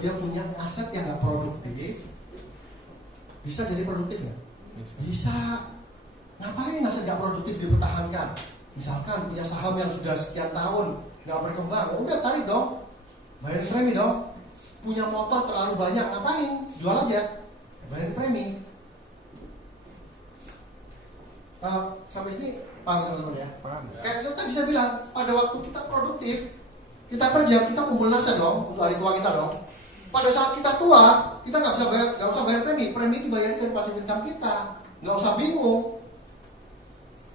dia punya aset yang nggak produktif, bisa jadi produktif nggak? Bisa. Ngapain aset nggak produktif dipertahankan? Misalkan punya saham yang sudah sekian tahun nggak berkembang, udah tarik dong, bayarin premi dong. Punya motor terlalu banyak, ngapain? Jual aja, bayarin premi. Sampai sini paham teman-teman ya? Paham ya? Kayak saya tadi saya bilang, pada waktu kita produktif, kita kerja, kita kumpul nasa dong untuk hari tua kita dong. Pada saat kita tua, kita nggak usah bayar premi dibayarin dari passive income kita, nggak usah bingung.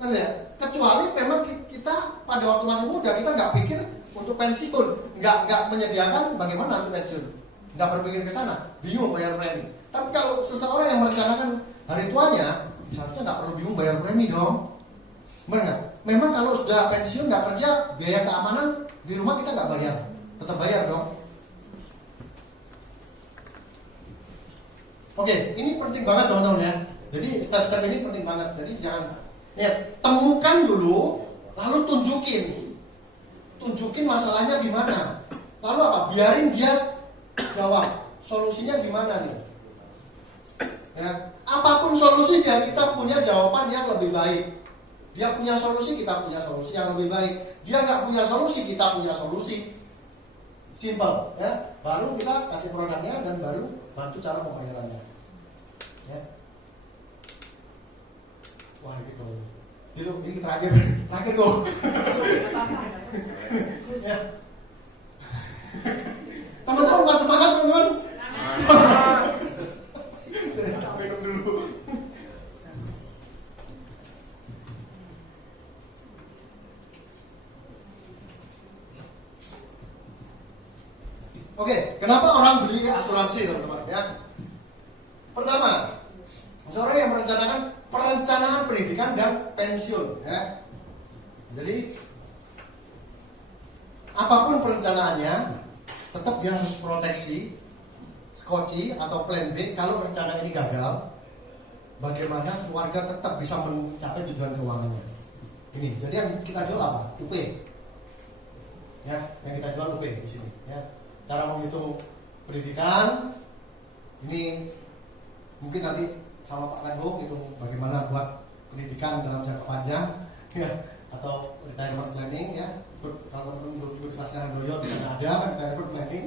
Kan ya? Kecuali memang kita pada waktu masih muda kita nggak pikir untuk pensiun, nggak menyediakan bagaimana untuk pensiun, nggak berpikir ke sana, bingung bayar premi. Tapi kalau seseorang yang merencanakan hari tuanya, seharusnya nggak perlu bingung bayar premi dong. Benar nggak? Memang kalau sudah pensiun nggak kerja, biaya keamanan di rumah kita nggak bayar, tetap bayar dong. Oke, ini penting banget teman-teman ya. Jadi step-step ini penting banget. Jadi jangan ya, temukan dulu, lalu tunjukin masalahnya di mana. Lalu apa? Biarin dia jawab. Solusinya gimana nih? Ya, apapun solusinya kita punya jawaban yang lebih baik. Dia punya solusi, kita punya solusi yang lebih baik. Dia nggak punya solusi, kita punya solusi. Simple, ya. Baru kita kasih produknya dan baru bantu cara pembayarannya. Ya. Wah gitu. Ini terakhir kok. Ya. Teman-teman nggak semangat teman-teman? Minum dulu. Oke, kenapa orang beli asuransi teman-teman ya? Pertama, seorang yang merencanakan perencanaan pendidikan dan pensiun ya. Jadi apapun perencanaannya, tetap dia harus proteksi, skoci atau plan B kalau rencana ini gagal. Bagaimana keluarga tetap bisa mencapai tujuan keuangannya. Ini, jadi yang kita jual apa? UP. Ya, yang kita jual UP di sini ya. Cara menghitung pendidikan ini mungkin nanti sama Pak Rengo hitung bagaimana buat pendidikan dalam jangka panjang ya, atau retirement planning ya. Kalau teman-teman di kelasnya Handoyo di sana ada retirement planning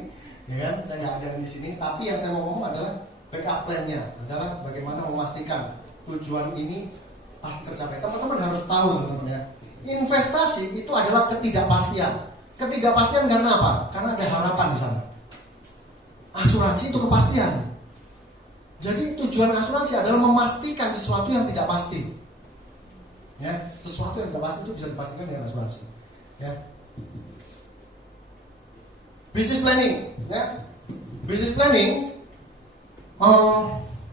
ya kan, saya nggak ada di sini, tapi yang saya mau ngomong adalah backup plan-nya adalah bagaimana memastikan tujuan ini pasti tercapai. Teman-teman harus tahu teman-teman ya, investasi itu adalah ketidakpastian. Ketidakpastian karena apa? Karena ada harapan di sana. Asuransi itu kepastian. Jadi tujuan asuransi adalah memastikan sesuatu yang tidak pasti. Ya, sesuatu yang tidak pasti itu bisa dipastikan dengan asuransi. Ya. Business planning, ya. Business planning,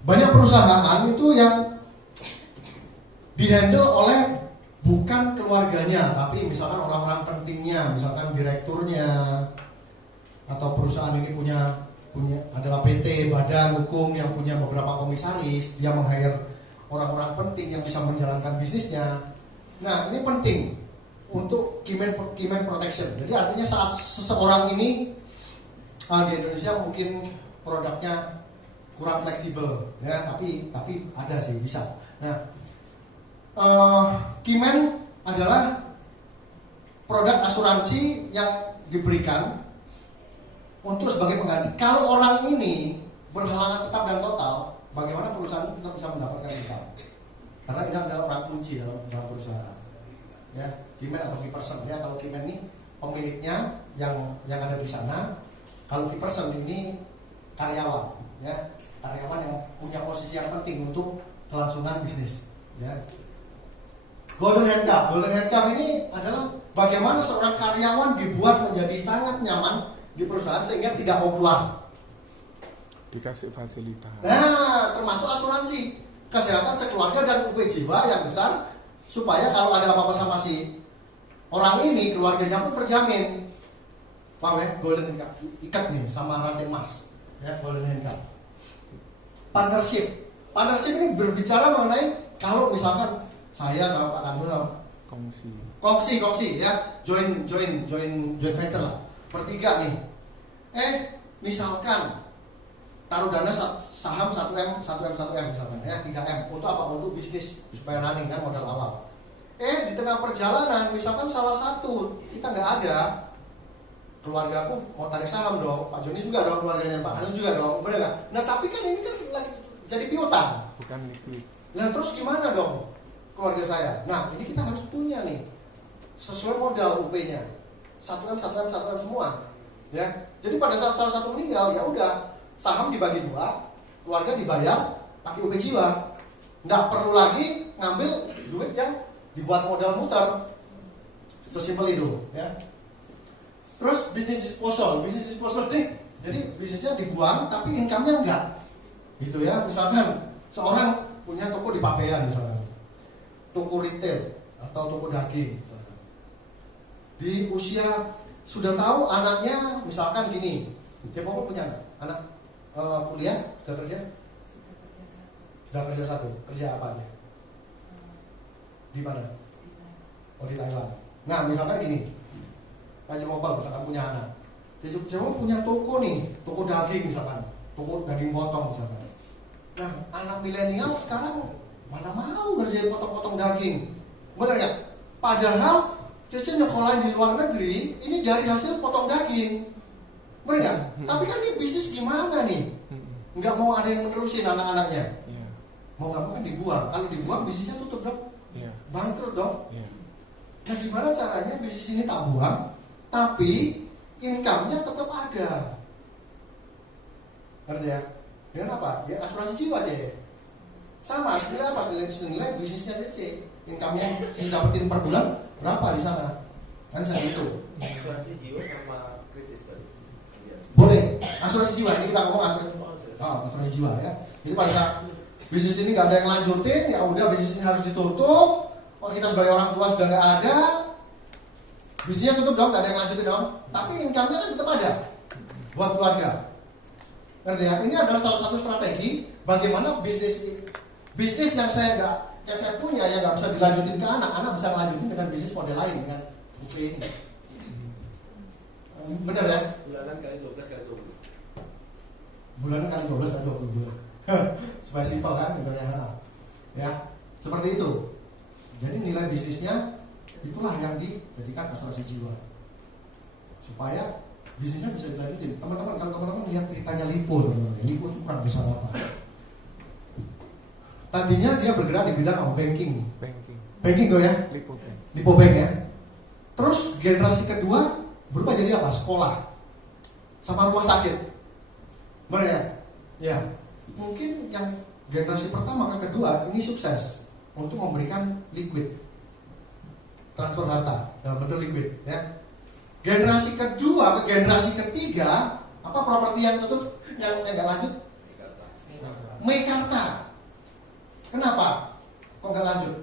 banyak perusahaan itu yang dihandle oleh bukan keluarganya, tapi misalkan orang-orang pentingnya, misalkan direkturnya, atau perusahaan ini punya adalah PT, badan hukum yang punya beberapa komisaris, dia meng-hire orang-orang penting yang bisa menjalankan bisnisnya. Nah, ini penting untuk key man protection. Jadi artinya saat seseorang ini di Indonesia mungkin produknya kurang fleksibel, ya, tapi ada sih bisa. Nah, key man adalah produk asuransi yang diberikan untuk sebagai pengganti. Kalau orang ini berhalangan tetap dan total, bagaimana perusahaan itu tetap bisa mendapatkan income? Karena ini adalah orang kunci dalam perusahaan. Ya, key man atau key person ya. Kalau key man ini pemiliknya yang ada di sana. Kalau key person ini karyawan, ya, karyawan yang punya posisi yang penting untuk kelangsungan bisnis. Ya. Golden handcuff ini adalah bagaimana seorang karyawan dibuat menjadi sangat nyaman di perusahaan sehingga tidak mau keluar. Dikasih fasilitas. Nah, termasuk asuransi kesehatan sekeluarga dan UP jiwa yang besar supaya kalau ada apa-apa sama si orang ini, keluarganya pun terjamin. Paham ya? Golden handcuff ikat nih sama rantai emas. Ya, golden handcuff. Partnership ini berbicara mengenai kalau misalkan saya sama Pak Kandono kongsi ya, join venture lah, bertiga nih. misalkan taruh dana saham 1M misalkan ya, 3M untuk apa? Untuk bisnis supaya running kan, modal awal. Di tengah perjalanan misalkan salah satu kita nggak ada, keluarga aku mau tarik saham dong, Pak Joni juga dong, keluarganya Pak Anu juga dong, bener nggak? Nah tapi kan ini kan lagi jadi piutang. Bukan liquid. Nah terus gimana dong keluarga saya? Nah ini kita harus punya nih sesuai modal UP-nya 1M semua ya. Jadi pada saat salah satu meninggal ya udah saham dibagi 2, keluarga dibayar pakai UP jiwa, nggak perlu lagi ngambil duit yang dibuat modal muter. Sesimpel itu ya. Terus bisnis disposal nih, jadi bisnisnya dibuang tapi income-nya enggak gitu ya. Misalkan seorang punya toko di pakaian misalkan, toko retail atau toko daging misalkan. Di usia sudah tahu anaknya misalkan gini, dia mau punya anak kuliah, sudah kerja? Sudah kerja satu, kerja apa dia? Di mana? Oh di Taiwan. Nah misalkan gini, Raja Mobile misalkan punya anak, dia punya toko nih, toko daging misalkan, toko daging potong misalkan. Nah anak milenial sekarang mana mau kerja potong-potong daging, benar nggak? Padahal cucu nyekolahin di luar negeri, ini dari hasil potong daging, benar nggak? Tapi kan ini bisnis gimana nih? Nggak mau ada yang menerusin anak-anaknya, mau nggak mau kan dibuang. Kalau dibuang bisnisnya tutup dong, bangkrut dong. Nah gimana caranya bisnis ini tak buang, tapi income-nya tetap ada. Ngerti ya? Dengan apa? Ya asuransi jiwa aja. Sama, sebenarnya apa? Senilai bisnisnya saja. Income-nya yang dapetin per bulan berapa di sana? Kan bisa gitu. Asuransi jiwa sama kritis tadi. Boleh. Asuransi jiwa ini kita ngomong asuransi jiwa ya. Jadi pada saat bisnis ini nggak ada yang lanjutin, ya udah bisnis ini harus ditutup. Kalau kita sebagai orang tua sudah nggak ada, bisnisnya tutup dong, nggak ada yang lanjutin dong. Tapi income-nya kan tetap ada buat keluarga. Ngerti ya? Ini adalah salah satu strategi bagaimana bisnis yang saya punya yang nggak bisa dilanjutin ke anak bisa lanjutin dengan bisnis model lain dengan UP ini. Benar ya? Bulanan kali 12 kali 20. Bulanan kali 12 kali 20 bulan. Supaya simpel kan ya. Seperti itu. Jadi nilai bisnisnya itulah yang dijadikan asuransi jiwa. Supaya bisnisnya bisa dilanjutin. Teman-teman, kalau teman-teman lihat ceritanya Lipo, Lipo itu kurang besar apa? Tadinya dia bergerak di bidang banking tuh ya, Lipo Bank ya. Terus generasi kedua berubah jadi apa? Sekolah sama rumah sakit. Benar ya? Ya. Mungkin yang generasi pertama ke kedua ini sukses untuk memberikan liquid, transfer harta dalam bentuk liquid ya. Generasi kedua ke generasi ketiga apa properti yang tutup yang nggak lanjut? Meikarta. Kenapa? Kok nggak lanjut?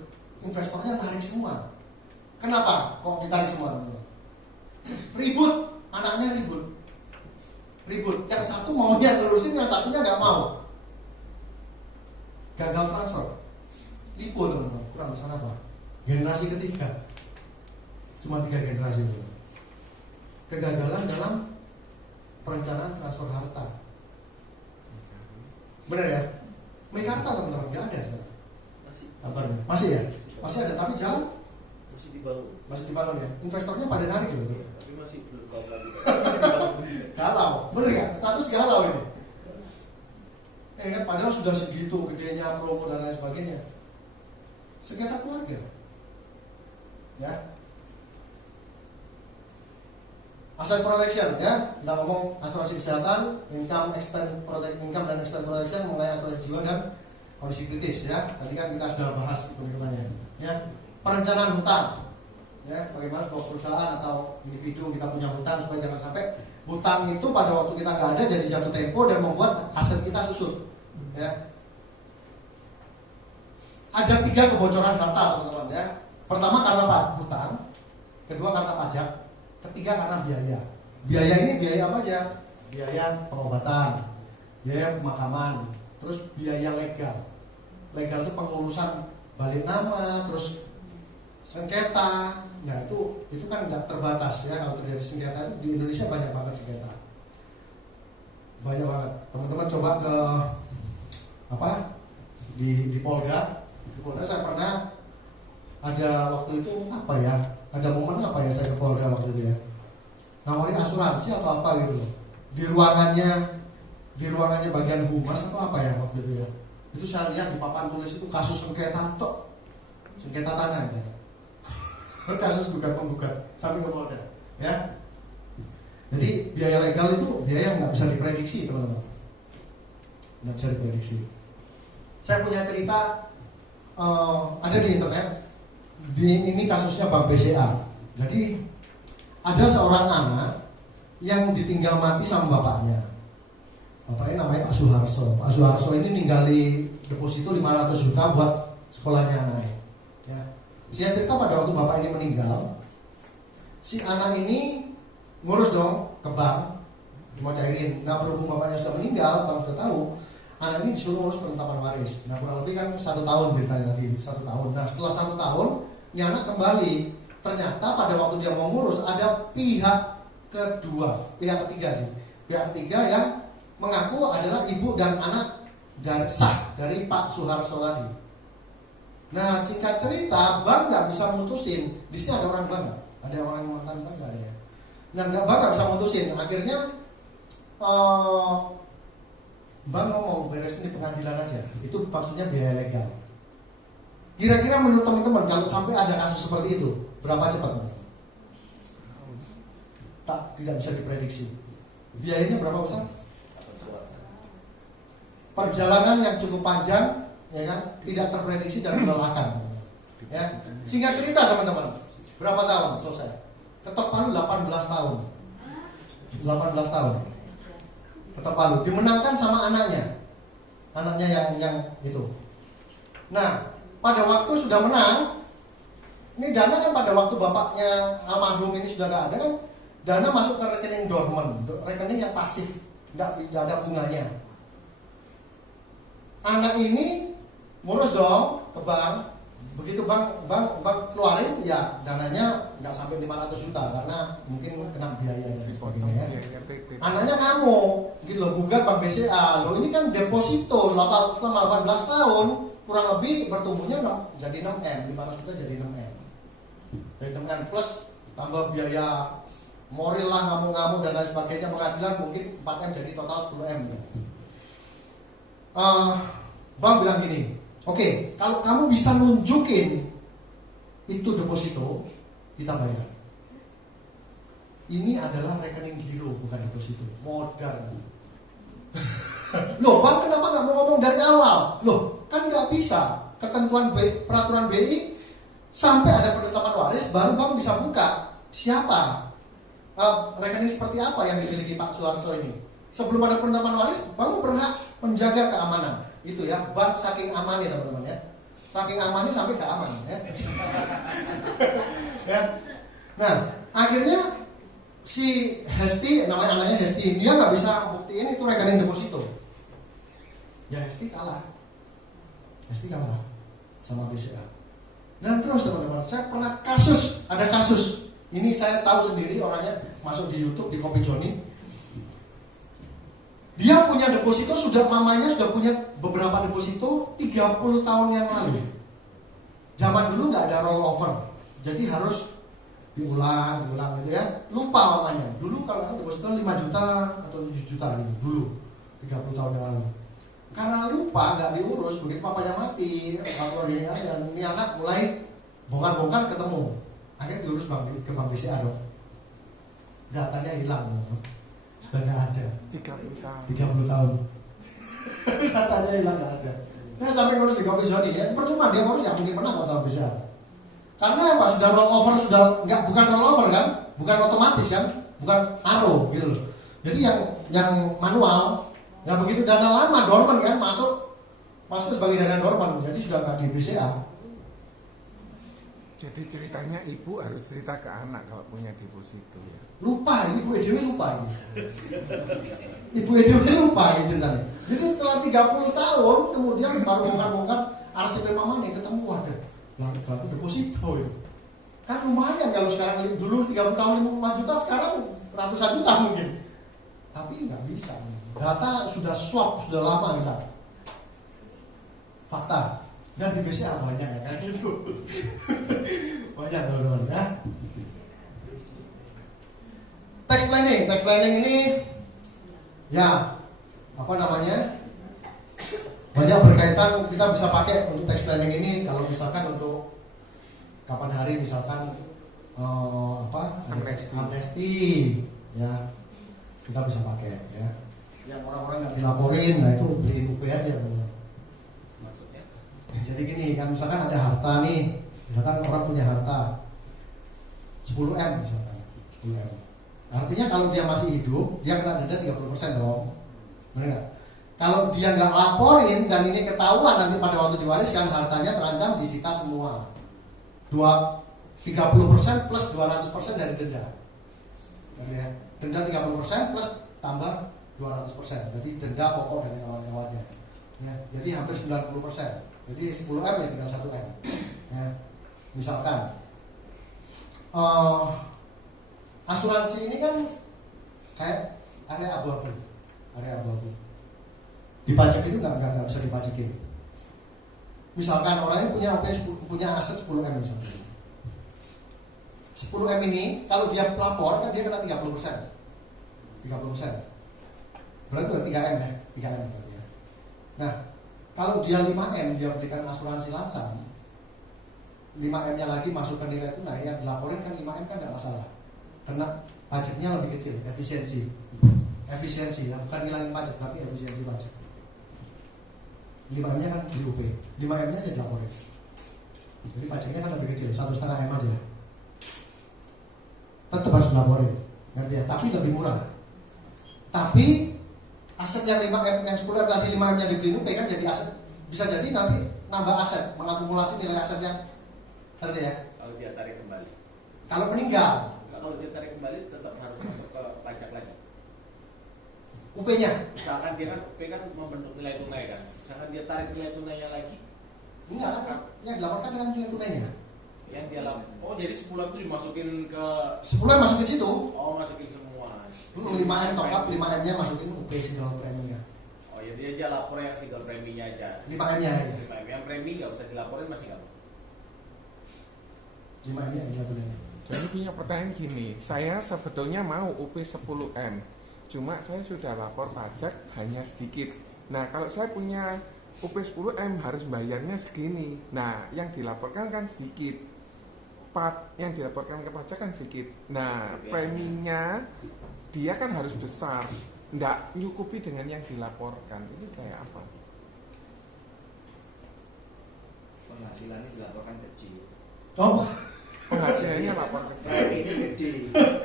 Investornya tarik semua. Kenapa? Kok ditarik semua? Ribut, anaknya ribut. Yang satu maunya nerusin, yang satunya nggak mau. Gagal transfer. Lipo teman-teman, kurang besar apa? Generasi ketiga. Cuma 3 generasi itu. Kegagalan dalam perencanaan transfer harta. Benar ya? Meikarta teman-teman, nggak ada sekarang. Masih ya? Masih ada, tapi jalan masih dibangun ya. Investornya pada narik gitu. Tapi masih belum tahu lagi. Galau, bener ya? Status galau ini. Kan padahal sudah segitu gedenya promo dan lain sebagainya. Sengketa keluarga. Ya. Asset protection ya, kita ngomong asuransi kesehatan, income dan expense protection, mulai asuransi jiwa dan kondisi kritis ya. Tadi kan kita sudah bahas hitung-hitungannya. Ya, perencanaan hutang. Ya, bagaimana sebuah perusahaan atau individu kita punya hutang supaya jangan sampai hutang itu pada waktu kita nggak ada jadi jatuh tempo dan membuat aset kita susut. Ya. Ada 3 kebocoran harta teman-teman ya. Pertama karena hutang, kedua karena pajak, ketiga karena biaya. Biaya ini biaya apa aja? Biaya pengobatan, biaya pemakaman, terus biaya legal. Legal itu pengurusan balik nama, terus sengketa. Nah itu kan tidak terbatas ya, kalau terjadi sengketa di Indonesia banyak banget sengketa. teman-teman coba ke apa di Polda. Di Polda saya pernah ada waktu itu apa ya, ada momen apa ya saya ke Polda waktu itu ya, nawarin asuransi atau apa gitu. Di ruangannya bagian humas atau apa ya waktu itu ya, itu saya lihat di papan tulis itu kasus sengketa tanah gitu. Kasus bukan penggugat sampai ke Polda ya. Jadi biaya legal itu biaya yang nggak bisa diprediksi teman-teman, nggak bisa diprediksi. Saya punya cerita ada di internet. Ini kasusnya Bank BCA. Jadi ada seorang anak yang ditinggal mati sama bapaknya. Bapaknya namanya Pak Suharso. Pak Suharso ini ninggali deposito 500 juta buat sekolahnya anaknya. Ya. Saya cerita pada waktu bapak ini meninggal, si anak ini ngurus dong ke bank, mau cairin. Nah berhubung bapaknya sudah meninggal, bang sudah tahu, anak ini disuruh ngurus penetapan waris. Nah kurang lebih kan 1 tahun ceritanya tadi, 1 tahun. Nah setelah 1 tahun, ini anak kembali. Ternyata pada waktu dia mau ngurus ada pihak ketiga yang mengaku adalah ibu dan anak dari Pak Suharso tadi. Nah singkat cerita, bank nggak bisa mutusin. Di sini ada orang bank, ada orang yang mantan bank nggak ada ya. Nah bank nggak bisa mutusin. Akhirnya bank ngomong beresin di pengadilan aja. Itu maksudnya biaya legal. Kira-kira menurut teman-teman kalau sampai ada kasus seperti itu, berapa cepat? Tidak bisa diprediksi. Biayanya berapa besar? Perjalanan yang cukup panjang, ya kan? Tidak terprediksi dan melelahkan. Ya. Singkat cerita teman-teman, berapa tahun selesai? Ketok palu 18 tahun. 18 tahun. Ketok palu dimenangkan sama anaknya. Anaknya yang itu. Nah, pada waktu sudah menang, ini dana kan pada waktu bapaknya almarhum ini sudah nggak ada kan, dana masuk ke rekening dormant, rekening yang pasif, nggak ada bunganya. Anak ini ngurus dong ke bank, begitu bank keluarin, ya dananya nggak sampai 500 juta karena mungkin kena biaya dan sebagainya. Anaknya kamu, gitu loh, gugat Bank BCA, loh ini kan deposito selama 18 tahun, kurang lebih bertumbuhnya jadi 6M, 500 juta jadi 6M. Jadi 6M plus tambah biaya moral lah, ngamuk-ngamuk dan lain sebagainya, pengadilan mungkin 4M jadi total 10M. Bang bilang gini, oke, kalau kamu bisa nunjukin itu deposito, kita bayar. Ini adalah rekening giro, bukan deposito, modal. Loh, bang kenapa nggak mau ngomong dari awal? Loh, kan nggak bisa. Ketentuan peraturan BI sampai ada penetapan waris, baru bang bisa buka siapa rekening seperti apa yang dimiliki Pak Suharso ini. Sebelum ada penetapan waris, bang berhak menjaga keamanan. Itu ya, bank saking aman ya teman-teman ya. Saking amannya sampai gak aman ya. Ya. Nah, akhirnya si Hesti, anaknya Hesti, dia nggak bisa buktiin itu rekening deposito. Ya Hesti kalah sama BCA. Dan terus teman-teman, saya pernah ada kasus. Ini saya tahu sendiri, orangnya masuk di YouTube di Kopi Joni. Dia punya deposito, mamanya sudah punya beberapa deposito 30 tahun yang lalu. Zaman dulu nggak ada rollover, jadi harus diulang gitu ya. Lupa mamanya. Dulu kalau deposito 5 juta atau 7 juta gitu dulu, 30 tahun yang lalu. Karena lupa, nggak diurus, begitu papanya mati, dan ini anak mulai bongkar-bongkar ketemu. Akhirnya diurus ke Bank BCA dong. Datanya hilang. Sudah nggak ada 30 tahun datanya hilang, nggak ada. Nah sampai ngurus di Kopi Joni ya, percuma dia ngurus, ya mungkin menang sama bisa. Karena apa, sudah rollover, bukan rollover kan, bukan otomatis kan, bukan aro gitu loh. Jadi yang manual, ya begitu dana lama dorman kan masuk sebagai dana dorman, jadi sudah nggak di BCA. Jadi ceritanya ibu harus cerita ke anak kalau punya deposito ya. Lupa, ibu Edwi lupa ini. Ibu Edwi lupa ini ceritanya. Jadi setelah 30 tahun kemudian baru bongkar-bongkar arsip mama nih, ketemu ada lalu deposito ya. Kan lumayan kalau sekarang, dulu 30 tahun 5 juta, sekarang ratusan juta mungkin. Tapi nggak bisa. Data sudah swap, sudah lama kita. Fakta. Dan di BCA banyak ya kan itu. Banyak teman-teman ya. Tax planning ini ya apa namanya? Banyak berkaitan, kita bisa pakai untuk tax planning ini kalau misalkan untuk kapan hari misalkan amnesti ya kita bisa pakai ya. Yang orang-orang yang dilaporin, nah itu beliin UP aja. Maksudnya? Jadi gini kan misalkan ada harta nih, misalkan orang punya harta 10M misalkan 10M. Artinya kalau dia masih hidup, dia kena denda 30% dong. Benar nggak? Kalau dia nggak laporin dan ini ketahuan nanti pada waktu diwariskan hartanya terancam disita semua. 30% plus 200% dari denda. Ya, denda 30% plus tambah 200%. Jadi denda pokok dan kawan-kawannya. Ya, jadi hampir 90%. Jadi 10M ya tinggal 1M. Ya, misalkan asuransi ini kan kayak area abu-abu. Dipajak itu nggak bisa dipajakin. Misalkan orang ini punya aset 10M misalnya. 10M ini kalau dia pelapor kan dia kena 30%. 30%. Berarti 3M ya, 3M berarti ya. Nah, kalau dia 5M dia berikan asuransi langsam. 5M-nya lagi masuk ke nilai tunai yang dilaporin kan 5M kan nggak masalah. Karena pajaknya lebih kecil, efisiensi ya, bukan ngilangin pajak tapi efisiensi pajak. 5M-nya kan di UP, 5M-nya aja dilaporin. Jadi pajaknya kan lebih kecil, 1,5M aja. Tetap harus dilaporin, ngerti ya? Tapi lebih murah. Tapi aset yang 5M, yang 10M tadi 5M-nya dibeli UP kan jadi aset, bisa jadi nanti nambah aset, mengakumulasi nilai asetnya, ngerti ya? Kalau dia tarik kembali. Kalau meninggal, Kalau dia tarik kembali tetap harus masuk ke pajak lagi. UP-nya Misalkan dia kan UP kan membentuk nilai tunai kan. Misalkan dia tarik nilai tunainya lagi, enggak kan? Yang dilaporkan dengan nilai tunainya. yang dia jadi 10 itu dimasukin ke 10M masukin situ. masukin semua. 5M top up, 5M-nya masukin UP single preminya. Oh ya dia aja lapor yang single preminya aja. 5M-nya aja. 5M yang premi nggak usah dilaporin masih nggak? 5M-nya nilai tunainya. Jadi punya pertanyaan gini, saya sebetulnya mau UP 10M, cuma saya sudah lapor pajak hanya sedikit. Nah kalau saya punya UP 10M harus bayarnya segini. Nah yang dilaporkan kan sedikit, yang dilaporkan ke pajak kan sedikit. Nah preminya dia kan harus besar, nggak nyukupi dengan yang dilaporkan. Itu kayak apa? Penghasilannya dilaporkan kecil. Oh, Penghasilannya lapor kecil, Ini gede.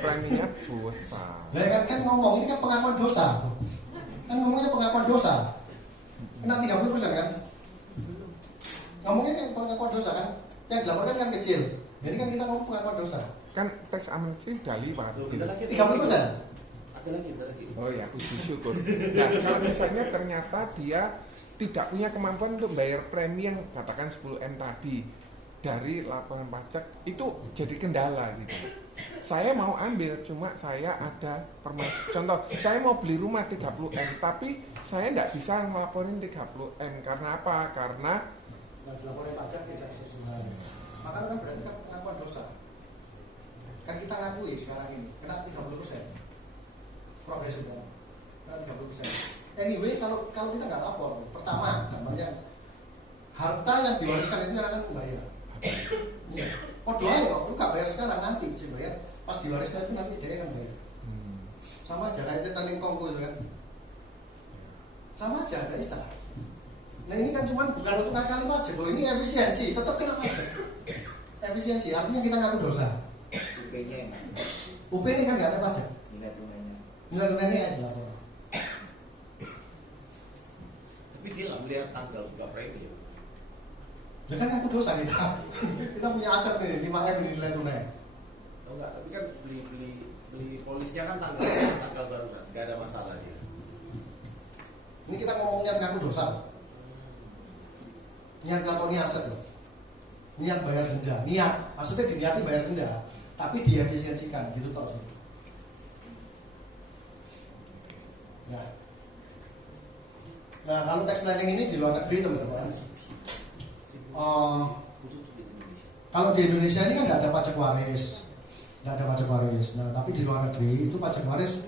preminya besar. nah kan ngomong ini kan pengakuan dosa. Kan ngomongnya pengakuan dosa. Kena 30% kan? Ngomongnya kan pengakuan dosa kan? Yang dilaporkan kan kecil. Jadi kan kita ngomong pengakuan dosa. Kan teks amnesti udah liwat. Tuh, gitu. kita lagi 30%. Ada lagi. Oh ya, puji syukur. Nah, kalau misalnya ternyata dia tidak punya kemampuan untuk bayar premi yang katakan 10M tadi dari laporan pajak, itu jadi kendala gitu. Saya mau ambil, cuma saya ada contoh, saya mau beli rumah 30M, tapi saya tidak bisa ngelaporin 30M. Karena apa? Karena Laporan pajak tidak sesuai. Maka kan berarti kan pengakuan dosa. Kan kita ngakui sekarang ini kena 30%. Progresif kan? Kena 30%. Anyway, kalau kita nggak lapor, pertama namanya harta yang diwariskan itu akan membayar. Iya. Oh doa ya, lu nggak bayar sekarang nanti, sih bayar. Pas diwariskan itu nanti dia akan bayar. Sama aja kayak cerita lingkongku itu kan. Sama aja, nggak bisa. Nah ini kan cuma bukan untuk kali pajak, loh ini efisiensi, tetap kena pajak. Efisiensi, artinya kita ngaku dosa. UP-nya yang mana? UP ini kan nggak ada pajak. Nilai tunainya. Nilai tunainya aja lapor. Tapi dia nggak melihat tanggal nggak premi. Ya kan ngaku dosa kita. Kita punya aset nih 5M ini nilai tunai. Oh enggak, tapi kan beli polisnya kan tanggal baru kan, nggak ada masalah dia. Ini kita ngomongnya ngaku dosa. Niat ngakoni aset loh. Niat bayar denda. Niat, maksudnya diniati bayar denda, tapi diefisiensikan gitu toh. Ya. Nah, kalau tax planning ini di luar negeri teman-teman, kalau di Indonesia ini kan nggak ada pajak waris, Nah, tapi di luar negeri itu pajak waris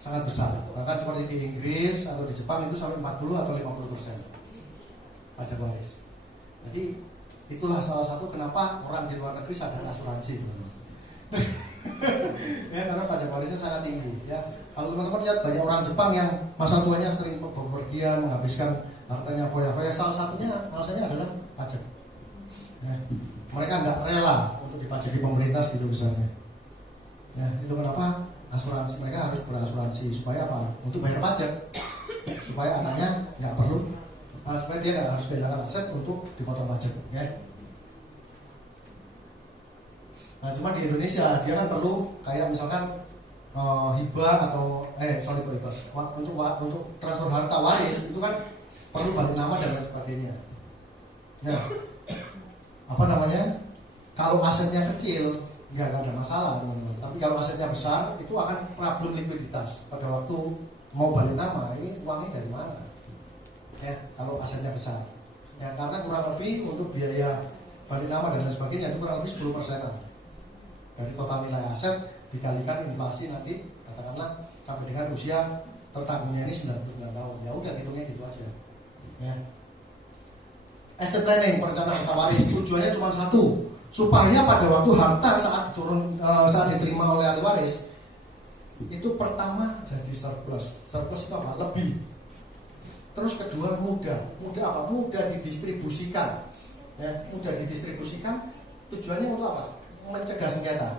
sangat besar. Bahkan seperti di Inggris atau di Jepang itu sampai 40 atau 50% pajak waris. Jadi itulah salah satu kenapa orang di luar negeri sadar asuransi. Ya, karena pajak warisnya sangat tinggi. Ya, kalau teman-teman lihat banyak orang Jepang yang masa tuanya sering bepergian, menghabiskan hartanya foya-foya, salah satunya alasannya adalah pajak. Ya, mereka nggak rela untuk dipajaki pemerintah segitu besarnya. Ya, itu kenapa asuransi mereka harus berasuransi supaya apa? Untuk bayar pajak, supaya anaknya nggak perlu, supaya dia nggak harus kehilangan aset untuk dipotong pajak. Ya. Nah, cuma di Indonesia dia kan perlu kayak misalkan hibah atau untuk transfer harta waris itu kan perlu balik nama dan lain sebagainya. Nah, apa namanya? Kalau asetnya kecil, nggak ada masalah, teman-teman. Tapi kalau asetnya besar, itu akan problem likuiditas. Pada waktu mau balik nama, ini uangnya dari mana? Ya, kalau asetnya besar. Ya, karena kurang lebih untuk biaya balik nama dan lain sebagainya itu kurang lebih 10%. Dari total nilai aset dikalikan inflasi nanti katakanlah sampai dengan usia tertanggungnya ini 99 tahun. Ya udah hitungnya gitu aja. Ya. Estate planning, perencanaan harta waris, tujuannya cuma satu, supaya pada waktu harta saat diterima oleh ahli waris itu pertama jadi surplus. Surplus itu apa? Lebih. Terus kedua mudah apa? Mudah didistribusikan. Ya, mudah didistribusikan. Tujuannya untuk apa? Mencegah sengketa,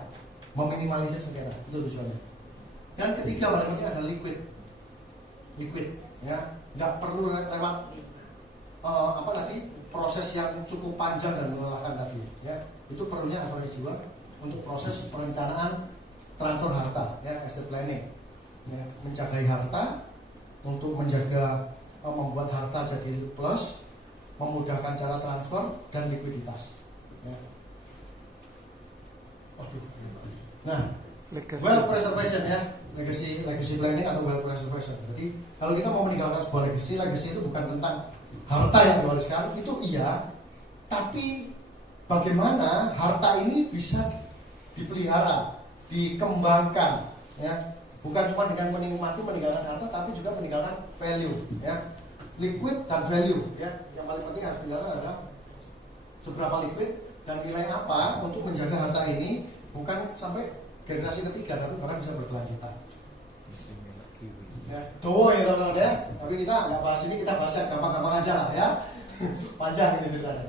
meminimalisir sengketa, itu tujuannya. Dan ketiga paling penting ada liquid, ya, nggak perlu lewat proses yang cukup panjang dan melelahkan tadi, ya. Itu perlunya asuransi jiwa untuk proses perencanaan transfer harta, ya, estate planning, ya, menjagai harta, untuk menjaga membuat harta jadi plus, memudahkan cara transfer dan likuiditas. Ya. Nah, wealth preservation ya, legacy planning atau wealth preservation. Jadi kalau kita mau meninggalkan sebuah legacy itu bukan tentang harta yang diwariskan, itu iya, tapi bagaimana harta ini bisa dipelihara, dikembangkan, ya, bukan cuma dengan menikmati meninggalkan harta, tapi juga meninggalkan value, ya, liquid dan value, ya, yang paling penting harus ditinggalkan adalah seberapa liquid dan nilai apa untuk menjaga harta ini bukan sampai generasi ketiga, tapi bahkan bisa berkelanjutan. Ya, doa ya teman-teman ya. Tapi kita nggak bahas ini, kita bahas yang gampang-gampang aja lah ya. Panjang ini ceritanya.